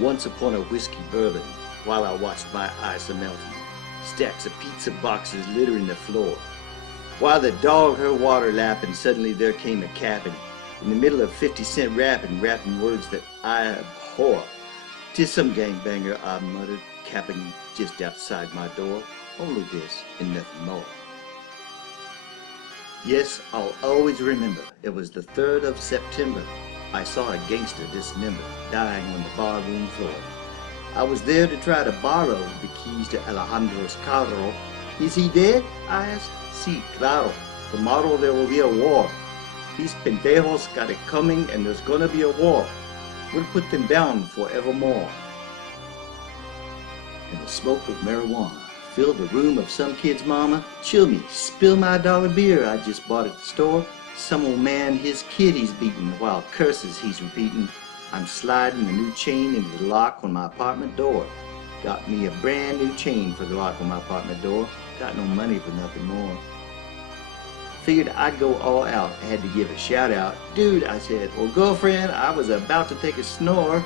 Once upon a whiskey bourbon, while I watched my ice a-melting, stacks of pizza boxes littering the floor. While the dog her water lapping, suddenly there came a cap'n, in the middle of 50-cent rapping words that I abhor. "'Tis some gangbanger," I muttered, capping just outside my door. Only this and nothing more. Yes, I'll always remember, it was the 3rd of September. I saw a gangster dismembered, dying on the barroom floor. I was there to try to borrow the keys to Alejandro's carro. "Is he dead?" I asked. "Sí, claro. Tomorrow there will be a war. These pendejos got it coming and there's gonna be a war. We'll put them down forevermore." And the smoke of marijuana filled the room of some kid's mama. "Chill me, spill my dollar beer I just bought at the store. Some old man, his kid he's beating, while curses he's repeating. I'm sliding a new chain into the lock on my apartment door. Got me a brand new chain for the lock on my apartment door. Got no money for nothing more. Figured I'd go all out. I had to give a shout out. "Dude," I said, "well, girlfriend, I was about to take a snore.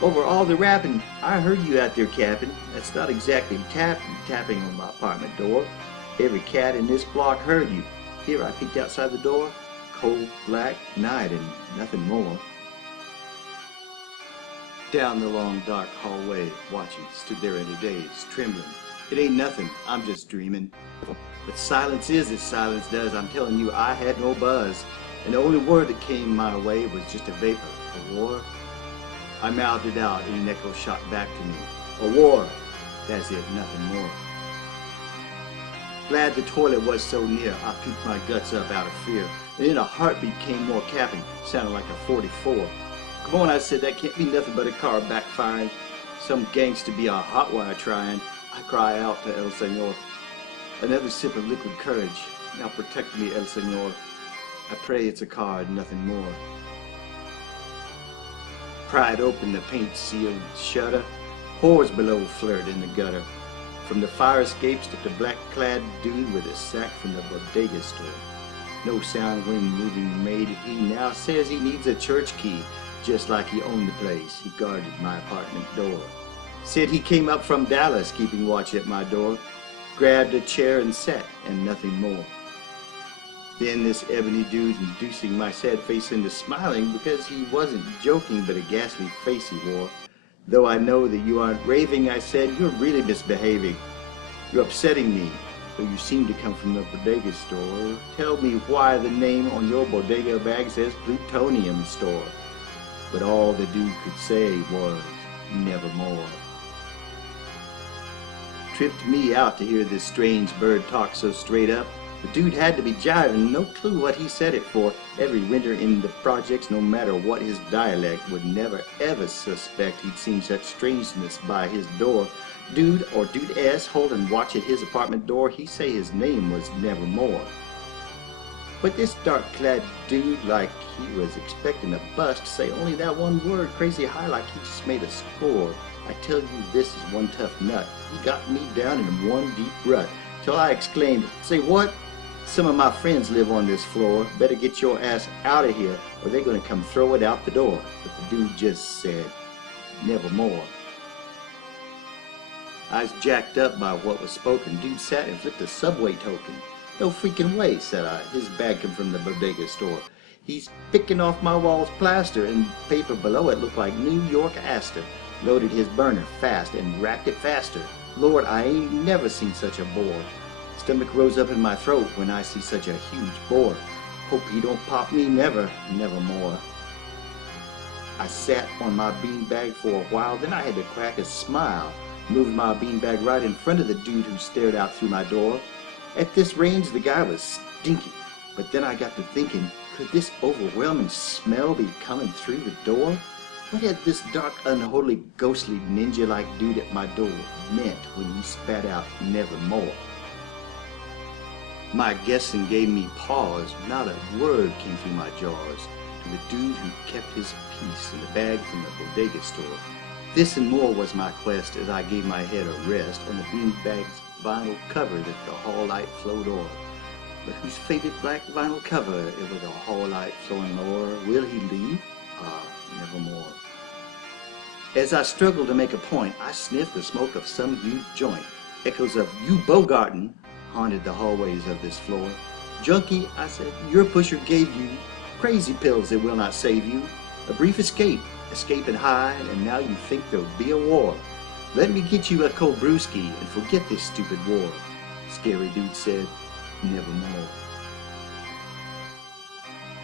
Over all the rapping, I heard you out there capping. That's not exactly tapping on my apartment door. Every cat in this block heard you." Here I peeked outside the door. Cold, black night and nothing more. Down the long, dark hallway, watching, stood there in a daze, trembling. It ain't nothing, I'm just dreaming. But silence is as silence does. I'm telling you, I had no buzz. And the only word that came my way was just a vapor. A war? I mouthed it out and an echo shot back to me. A war. That's it, nothing more. Glad the toilet was so near, I puked my guts up out of fear. And in a heartbeat came more capping, sounded like a 44. "Come on," I said, "that can't be nothing but a car backfiring. Some gangster be a hot wire trying." I cry out to El Señor. Another sip of liquid courage. "Now protect me, El Señor. I pray it's a card, nothing more." Pried open the paint-sealed shutter. Whores below flirt in the gutter. From the fire escape stepped a black-clad dude with a sack from the bodega store. No sound when moving made. He now says he needs a church key, just like he owned the place. He guarded my apartment door. Said he came up from Dallas, keeping watch at my door. Grabbed a chair and sat, and nothing more. Then this ebony dude inducing my sad face into smiling, because he wasn't joking but a ghastly face he wore. "Though I know that you aren't raving," I said, "you're really misbehaving. You're upsetting me, though you seem to come from the bodega store. Tell me why the name on your bodega bag says Plutonium Store." But all the dude could say was, "Nevermore." Tripped me out to hear this strange bird talk so straight up. The dude had to be jiving, no clue what he said it for. Every renter in the projects, no matter what his dialect, would never ever suspect he'd seen such strangeness by his door. Dude or dude-ass holding watch at his apartment door, he say his name was Nevermore. But this dark-clad dude, like he was expecting a bust, say only that one word crazy high like he just made a score. I tell you, this is one tough nut. He got me down in one deep rut, till I exclaimed, "Say what? Some of my friends live on this floor. Better get your ass out of here, or they're gonna come throw it out the door." But the dude just said, "Nevermore." I was jacked up by what was spoken. Dude sat and flipped a subway token. "No freaking way," said I. "His bag come from the bodega store. He's picking off my walls plaster, and paper below it looked like New York Aster. Loaded his burner fast and racked it faster. Lord, I ain't never seen such a bore. Stomach rose up in my throat when I see such a huge bore. Hope he don't pop me never, nevermore." I sat on my beanbag for a while, then I had to crack a smile. Moved my beanbag right in front of the dude who stared out through my door. At this range, the guy was stinky. But then I got to thinking, could this overwhelming smell be coming through the door? What had this dark, unholy, ghostly, ninja-like dude at my door meant when he spat out "Nevermore"? My guessing gave me pause. Not a word came through my jaws to the dude who kept his peace in the bag from the bodega store. This and more was my quest as I gave my head a rest on the beanbag's vinyl cover that the hall light flowed o'er. But whose faded black vinyl cover ever the hall light flowing o'er? Will he leave? Ah, nevermore. As I struggled to make a point, I sniffed the smoke of some huge joint. Echoes of "you Bogartin" haunted the hallways of this floor. "Junkie," I said, "your pusher gave you crazy pills that will not save you. A brief escape, escaping high, and now you think there'll be a war. Let me get you a cold brewski and forget this stupid war." Scary Dude said, "Nevermore."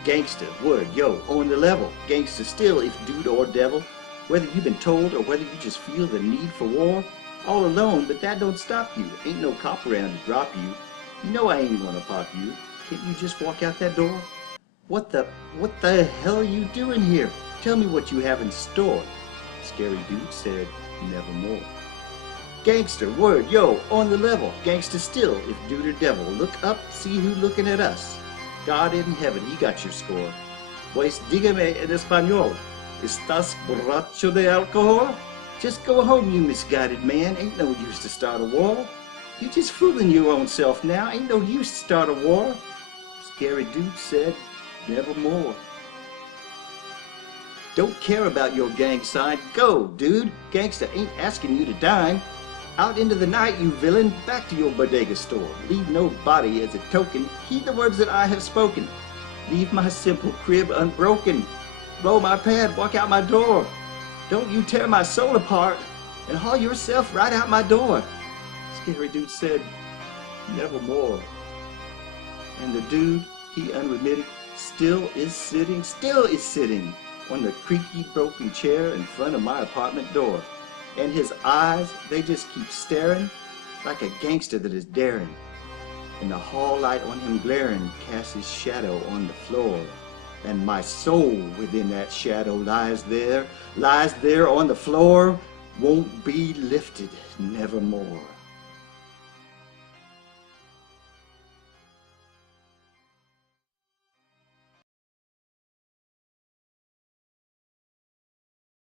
Gangsta, word, yo, on the level. Gangsta still, if dude or devil. Whether you've been told or whether you just feel the need for war. All alone, but that don't stop you. Ain't no cop around to drop you. You know I ain't gonna pop you. Can't you just walk out that door? What the hell are you doing here? Tell me what you have in store. Scary Dude said, "Nevermore." Gangster, word, yo, on the level. Gangster still, if dude or devil. Look up, see who looking at us. God in heaven, he got your score. Pues dígame en español, ¿estás borracho de alcohol? Just go home, you misguided man. Ain't no use to start a war. You just fooling your own self now. Ain't no use to start a war. Scary Dude said, "Nevermore." Don't care about your gang sign. Go, dude. Gangsta ain't asking you to dine. Out into the night, you villain. Back to your bodega store. Leave no body as a token. Heed the words that I have spoken. Leave my simple crib unbroken. Blow my pad, walk out my door. Don't you tear my soul apart and haul yourself right out my door. Scary Dude said, "Nevermore." And the dude, he unremitted, still is sitting on the creaky broken chair in front of my apartment door. And his eyes, they just keep staring like a gangster that is daring. And the hall light on him glaring casts his shadow on the floor. And my soul within that shadow lies there on the floor, won't be lifted nevermore.